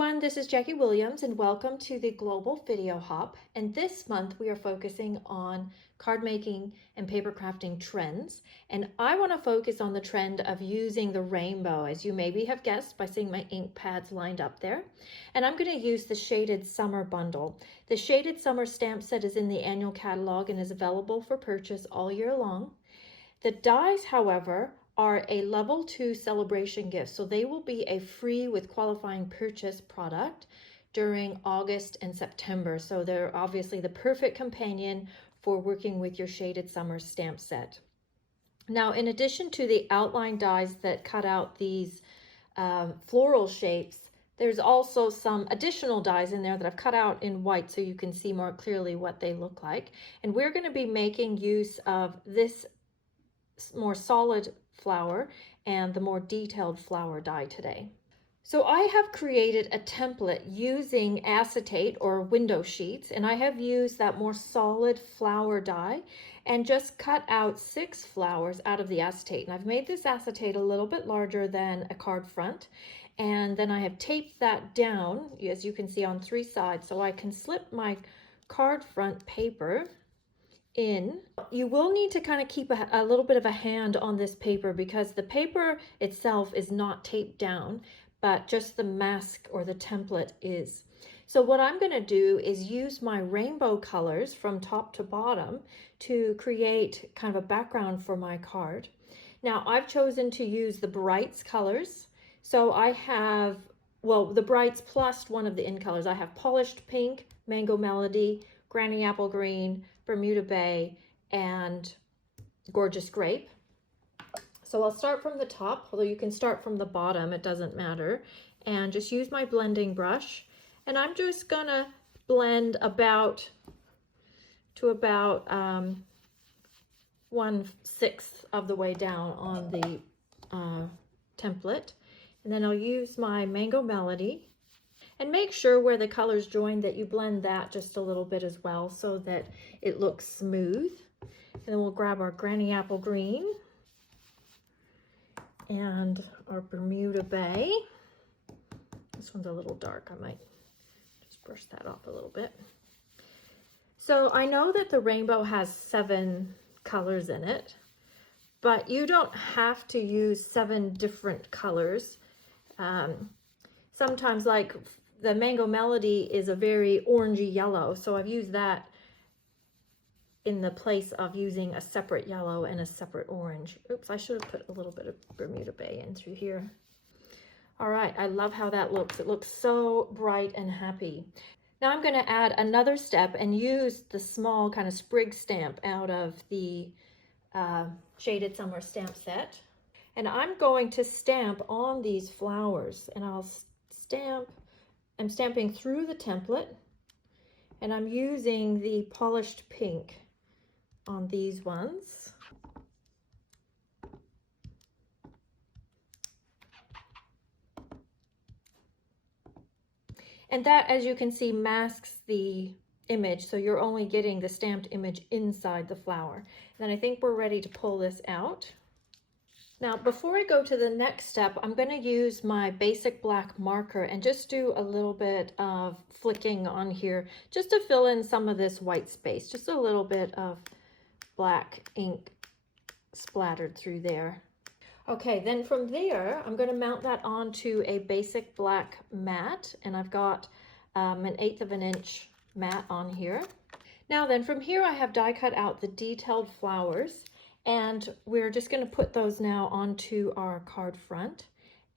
everyone, this is Jackie Williams and welcome to the Global Video Hop. And this month we are focusing on card making and paper crafting trends. And I want to focus on the trend of using the rainbow, as you maybe have guessed by seeing my ink pads lined up there. And I'm going to use the Shaded Summer bundle. The Shaded Summer stamp set is in the annual catalog and is available for purchase all year long. The dies, however, are a level 2 celebration gift, so they will be a free with qualifying purchase product during August and September. So they're obviously the perfect companion for working with your Shaded Summer stamp set. Now, in addition to the outline dies that cut out these floral shapes, there's also some additional dies in there that I've cut out in white so you can see more clearly what they look like. And we're going to be making use of this more solid flower and the more detailed flower die today. So I have created a template using acetate or window sheets, and I have used that more solid flower die and just cut out 6 flowers out of the acetate. And I've made this acetate a little bit larger than a card front, and then I have taped that down, as you can see, on 3 sides, so I can slip my card front paper in. You will need to kind of keep a little bit of a hand on this paper because the paper itself is not taped down, but just the mask or the template is. So what I'm going to do is use my rainbow colors from top to bottom to create kind of a background for my card. Now I've chosen to use the Brights colors. So I have, well, the Brights plus one of the in colors. I have Polished Pink, Mango Melody, Granny Apple Green, Bermuda Bay, and Gorgeous Grape. So I'll start from the top, although you can start from the bottom, it doesn't matter, and just use my blending brush. And I'm just gonna blend about 1/6 of the way down on the template. And then I'll use my Mango Melody. And make sure where the colors join that you blend that just a little bit as well so that it looks smooth. And then we'll grab our Granny Apple Green and our Bermuda Bay. This one's a little dark. I might just brush that off a little bit. So I know that the rainbow has 7 colors in it, but you don't have to use 7 different colors. Sometimes, like the Mango Melody is a very orangey yellow, so I've used that in the place of using a separate yellow and a separate orange. Oops, I should have put a little bit of Bermuda Bay in through here. All right, I love how that looks. It looks so bright and happy. Now I'm going to add another step and use the small kind of sprig stamp out of the Shaded Summer stamp set. And I'm going to stamp on these flowers, and I'm stamping through the template, and I'm using the Polished Pink on these ones. And that, as you can see, masks the image, so you're only getting the stamped image inside the flower. And then I think we're ready to pull this out. Now, before I go to the next step, I'm going to use my basic black marker and just do a little bit of flicking on here just to fill in some of this white space, just a little bit of black ink splattered through there. Okay, then from there, I'm going to mount that onto a basic black mat, and I've got an 1/8 of an inch mat on here. Now then, from here I have die cut out the detailed flowers, and we're just going to put those now onto our card front.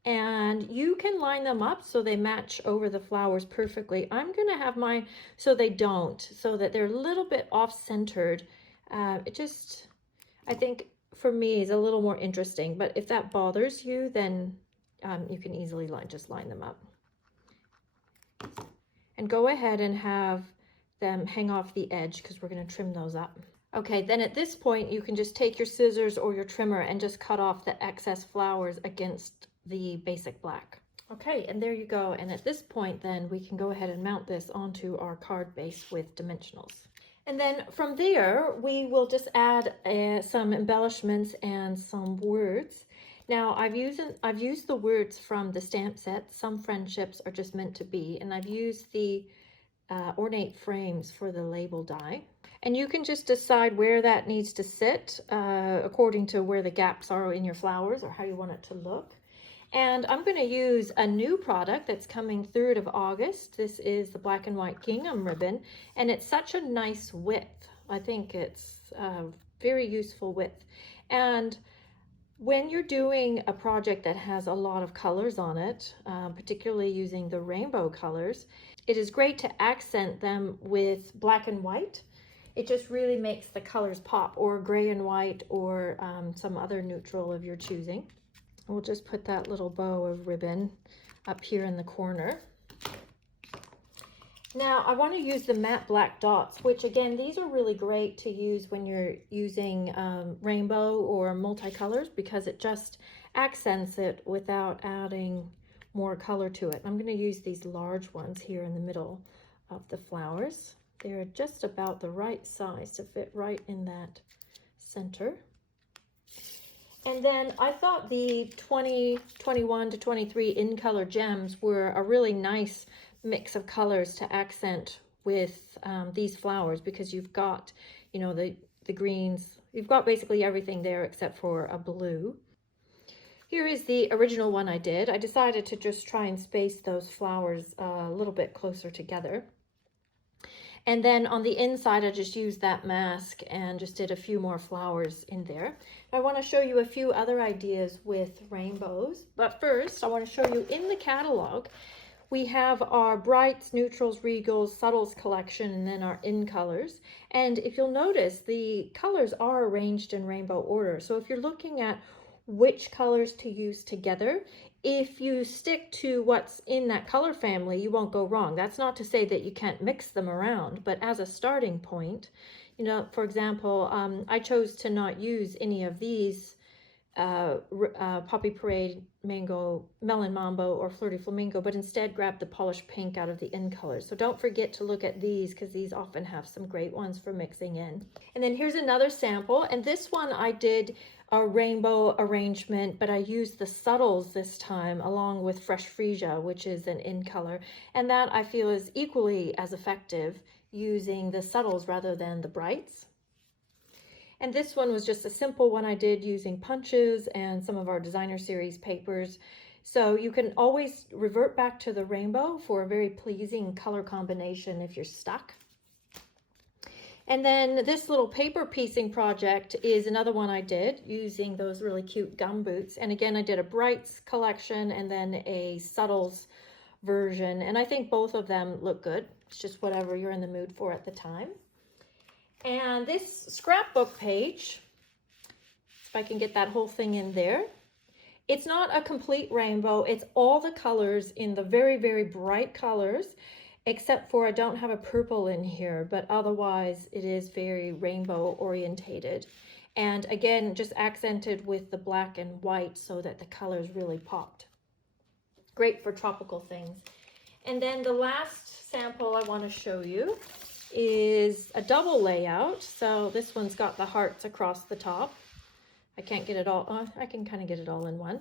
And you can line them up so they match over the flowers perfectly. I'm going to have mine so they don't, so that they're a little bit off-centered. It just, I think, for me, is a little more interesting. But if that bothers you, then you can easily just line them up. And go ahead and have them hang off the edge because we're going to trim those up. Okay, then at this point, you can just take your scissors or your trimmer and just cut off the excess flowers against the basic black. Okay, and there you go. And at this point, then we can go ahead and mount this onto our card base with dimensionals. And then from there, we will just add some embellishments and some words. Now I've used the words from the stamp set, Some Friendships Are Just Meant to Be, and I've used the ornate frames for the label die. And you can just decide where that needs to sit according to where the gaps are in your flowers or how you want it to look. And I'm going to use a new product that's coming 3rd of August. This is the black and white gingham ribbon, and it's such a nice width. I think it's very useful width. And when you're doing a project that has a lot of colors on it, particularly using the rainbow colors, it is great to accent them with black and white. It just really makes the colors pop, or gray and white, or some other neutral of your choosing. We'll just put that little bow of ribbon up here in the corner. Now I want to use the matte black dots, which again, these are really great to use when you're using rainbow or multicolors, because it just accents it without adding more color to it. I'm going to use these large ones here in the middle of the flowers. They're just about the right size to fit right in that center. And then I thought the 2021 to 23 in color gems were a really nice mix of colors to accent with these flowers, because you've got, you know, the greens, you've got basically everything there except for a blue. Here is the original one I did. I decided to just try and space those flowers a little bit closer together. And then on the inside, I just used that mask and just did a few more flowers in there. I want to show you a few other ideas with rainbows. But first, I want to show you in the catalog, we have our brights, neutrals, regals, subtles collection, and then our in colors. And if you'll notice, the colors are arranged in rainbow order. So if you're looking at which colors to use together, if you stick to what's in that color family, you won't go wrong. That's not to say that you can't mix them around, but as a starting point, you know, for example, I chose to not use any of these Poppy Parade, Mango, Melon Mambo, or Flirty Flamingo, but instead grab the polished pink out of the in colors. So don't forget to look at these, because these often have some great ones for mixing in. And then here's another sample, and this one I did a rainbow arrangement, but I used the subtles this time along with Fresh Freesia, which is an in color, and that I feel is equally as effective using the subtles rather than the brights. And this one was just a simple one I did using punches and some of our designer series papers. So you can always revert back to the rainbow for a very pleasing color combination if you're stuck. And then this little paper piecing project is another one I did using those really cute gum boots. And again, I did a brights collection and then a subtles version. And I think both of them look good. It's just whatever you're in the mood for at the time. And this scrapbook page, if I can get that whole thing in there, it's not a complete rainbow. It's all the colors in the very, very bright colors, except for I don't have a purple in here, but otherwise it is very rainbow orientated. And again, just accented with the black and white so that the colors really popped. Great for tropical things. And then the last sample I want to show you is a double layout. So this one's got the hearts across the top. I can't get it all, I can kind of get it all in one.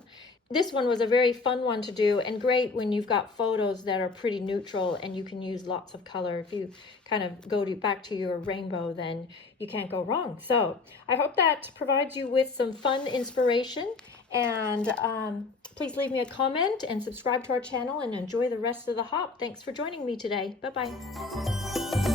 This one was a very fun one to do, and great when you've got photos that are pretty neutral and you can use lots of color. If you kind of go back to your rainbow, then you can't go wrong. So I hope that provides you with some fun inspiration, and please leave me a comment and subscribe to our channel and enjoy the rest of the hop. Thanks for joining me today. Bye-bye.